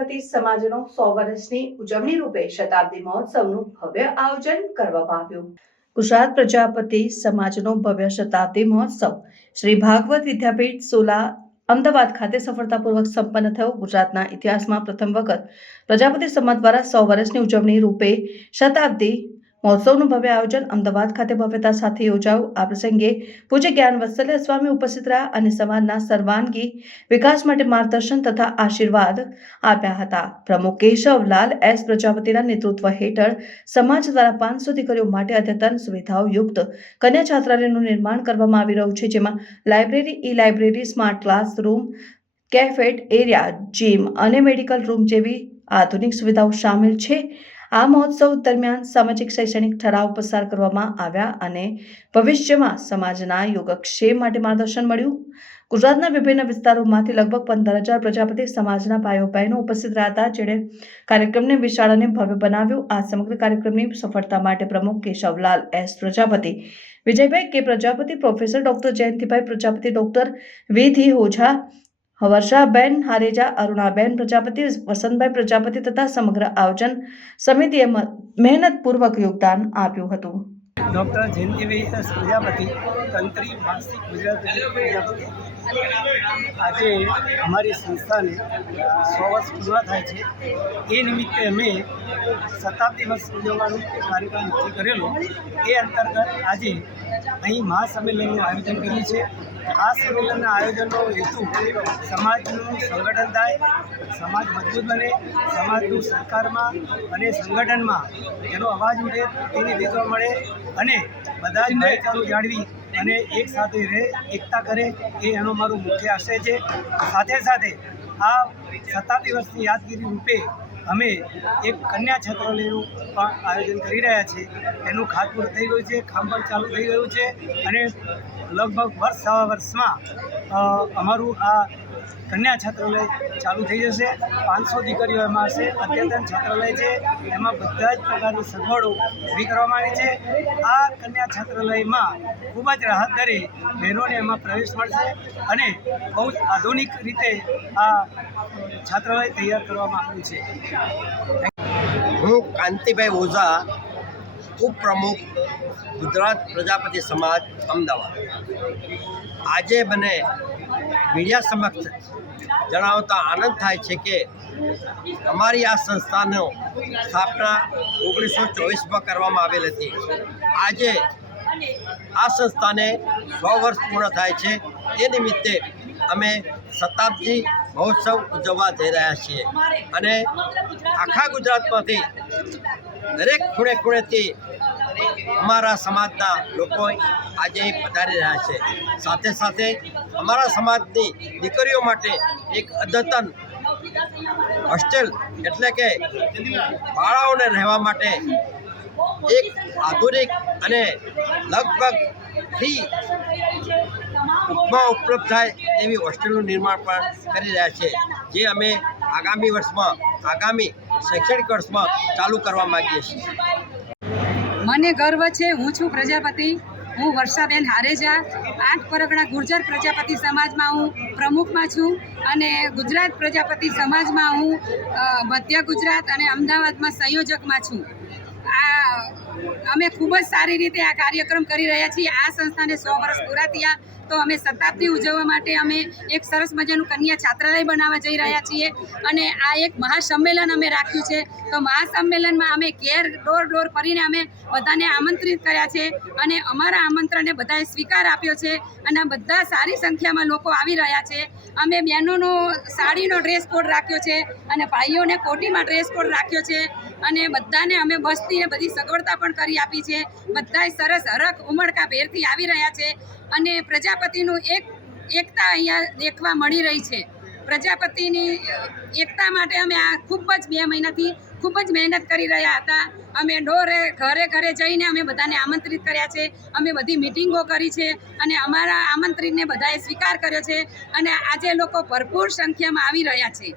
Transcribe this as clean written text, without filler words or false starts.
પ્રજાપતિ સમાજનો 100 વર્ષની ઉજવણી રૂપે શતાબ્દી મહોત્સવનું ભવ્ય આયોજન કરવામાં આવ્યું। ગુજરાત પ્રજાપતિ સમાજનો ભવ્ય શતાબ્દી મહોત્સવ શ્રી ભાગવત વિદ્યાપીઠ સોલા અમદાવાદ ખાતે સફળતાપૂર્વક સંપન્ન થયો। ગુજરાતના ઇતિહાસમાં પ્રથમ વખત પ્રજાપતિ સમાજ દ્વારા 100 વર્ષની ઉજવણી રૂપે શતાબ્દી મહોત્સવનું ભવ્ય આયોજન અમદાવાદ ખાતે ભવ્યતા સાથે યોજાયું। આ પ્રસંગે પૂજ્ય જ્ઞાન વત્સલ્ય સ્વામી ઉપસ્થિત રહ્યા અને સમાજના સર્વાંગી વિકાસ માટે માર્ગદર્શન તથા આશીર્વાદ આપ્યા હતા। પ્રમુખ કેશવલાલ એસ પ્રજાપતિના નેતૃત્વ હેઠળ સમાજ દ્વારા 500 દીકરીઓ માટે અદ્યતન સુવિધાઓ યુક્ત કન્યા છાત્રાલયનું નિર્માણ કરવામાં આવી રહ્યું છે, જેમાં library, e library, smart classroom, cafeteria, gym અને મેડિકલ રૂમ જેવી આધુનિક સુવિધાઓ સામેલ છે। આ મહોત્સવ દરમિયાન સામાજિક શૈક્ષણિક ઠરાવ પસાર કરવામાં આવ્યા અને ભવિષ્યમાં સમાજના યોગક્ષેમ માટે માર્ગદર્શન મળ્યું। ગુજરાતના વિભિન્ન વિસ્તારોમાંથી લગભગ 15,000 પ્રજાપતિ સમાજના ભાઈઓ બહેનો ઉપસ્થિત રહ્યા હતા, જેણે કાર્યક્રમને વિશાળ અને ભવ્ય બનાવ્યો। આ સમગ્ર કાર્યક્રમની સફળતા માટે પ્રમુખ કેશવલાલ એસ પ્રજાપતિ, વિજયભાઈ કે Prajapati, professor doctor Jayantibhai Prajapati, doctor વિધિ ઓઝા, વર્ષાબેન હારેજા, અરુણાબેન પ્રજાપતિ, વસંતભાઈ પ્રજાપતિ તથા સમગ્ર આયોજન સમિતિએ મહેનતપૂર્વક યોગદાન આપ્યું હતું। ડૉક્ટર જયંતિભાઈ પ્રજાપતિ, તંત્રી માસિક ગુજરાત પ્રજાપતિ। આજે અમારી સંસ્થાને 100 વર્ષ પૂરા થાય છે, એ નિમિત્તે અમે શતાબ્દી વર્ષ ઉજવવાનો કાર્યક્રમ નક્કી કરેલો। એ અંતર્ગત આજે અહીં મહાસંમેલનનું આયોજન કર્યું છે। આ સંમેલનના આયોજનનો હેતુ સમાજનું સંગઠન થાય, સમાજ મજબૂત બને, સમાજનું સરકારમાં અને સંગઠનમાં એનો અવાજ ઉઠે, પ્રતિનિધિત્વ મળે અને બધા જ ભાઈચારો જાળવી અને એક સાથે રહે, એકતા કરે, એ એનો મારો મુખ્ય આશય છે। સાથે સાથે આ શતાબ્દી વર્ષની યાદગીરી રૂપે અમે એક કન્યા છાત્રાલયનું પણ આયોજન કરી રહ્યા છીએ। એનું ખાતમુહૂર્ત થઈ ગયું છે, કામ પણ ચાલુ થઈ ગયું છે અને લગભગ વર્ષ સવા વર્ષમાં અમારું આ કન્યા છાત્રાલય ચાલુ થઈ જશે। 500 દીકરીઓ એમાં હશે। અદ્યતન છાત્રાલય છે, એમાં બધા જ પ્રકારની સગવડો ઊભી કરવામાં આવી છે। આ કન્યા છાત્રાલયમાં ખૂબ જ રાહત દરે બહેનોને એમાં પ્રવેશ મળશે અને બહુ જ આધુનિક રીતે આ છાત્રાલય તૈયાર કરવામાં આવ્યું છે। હું કાંતિભાઈ ઓઝા, ઉપપ્રમુખ, ગુજરાત પ્રજાપતિ સમાજ અમદાવાદ। આજે મને મીડિયા સમક્ષ જણાવતા આનંદ થાય છે કે અમારી આ સંસ્થાનો સ્થાપના 1924માં કરવામાં આવેલ હતી। આજે આ સંસ્થાને 100 વર્ષ પૂર્ણ થાય છે, તે નિમિત્તે અમે શતાબ્દી મહોત્સવ ઉજવવા જઈ રહ્યા છીએ અને આખા ગુજરાતમાંથી દરેક ખૂણે ખૂણેથી અમારા સમાજના લોકો આજે પધારી રહ્યા છે। સાથે સાથે અમારા સમાજની દીકરીઓ માટે એક અદ્યતન હોસ્ટેલ એટલે કે બાળાઓને રહેવા માટે એક આધુનિક અને લગભગ ફ્રી ઉપલબ્ધ થાય એવી હોસ્ટેલનું નિર્માણ પણ કરી રહ્યા છે, જે અમે આગામી શૈક્ષણિક વર્ષમાં ચાલુ કરવા માગીએ છીએ। મને ગર્વ છે, હું છું પ્રજાપતિ, હું વર્ષાબેન હારેજા, 8 પરગણા ગુર્જર પ્રજાપતિ સમાજમાં હું પ્રમુખમાં છું અને ગુજરાત પ્રજાપતિ સમાજમાં હું મધ્ય ગુજરાત અને અમદાવાદમાં સંયોજકમાં છું। અમે ખૂબ જ સારી રીતે આ કાર્યક્રમ કરી રહ્યા છીએ। આ સંસ્થાને 100 વર્ષ પૂરા થયા તો અમે શતાબ્દી ઉજવવા માટે અમે એક સરસ મજાનું કન્યા છાત્રાલય બનાવવા જઈ રહ્યા છીએ અને આ એક મહાસંમેલન અમે રાખ્યું છે। તો મહાસંમેલનમાં અમે ડોર ફરીને અમે બધાને આમંત્રિત કર્યા છે અને અમારા આમંત્રણને બધાએ સ્વીકાર આપ્યો છે અને બધા સારી સંખ્યામાં લોકો આવી રહ્યા છે। અમે બહેનોનો સાડીનો ડ્રેસ કોડ રાખ્યો છે અને ભાઈઓને કોટીમાં ડ્રેસ કોડ રાખ્યો છે અને બધાને અમે બસની બધી સગવડતા પણ કરી આપી છે। બધાય સરસ હરખ ઉમળકા ભેરથી આવી રહ્યા છે અને પ્રજાપતિનું એકતા અહીંયા દેખવા મળી રહી છે। પ્રજાપતિની એકતા માટે અમે આ ખૂબ જ 2 મહિનાથી ખૂબ જ મહેનત કરી રહ્યા હતા। અમે ઘરે જઈને અમે બધાને આમંત્રિત કર્યા છે, અમે બધી મિટિંગો કરી છે અને અમારા આમંત્રિતને બધાએ સ્વીકાર કર્યો છે અને આજે લોકો ભરપૂર સંખ્યામાં આવી રહ્યા છે।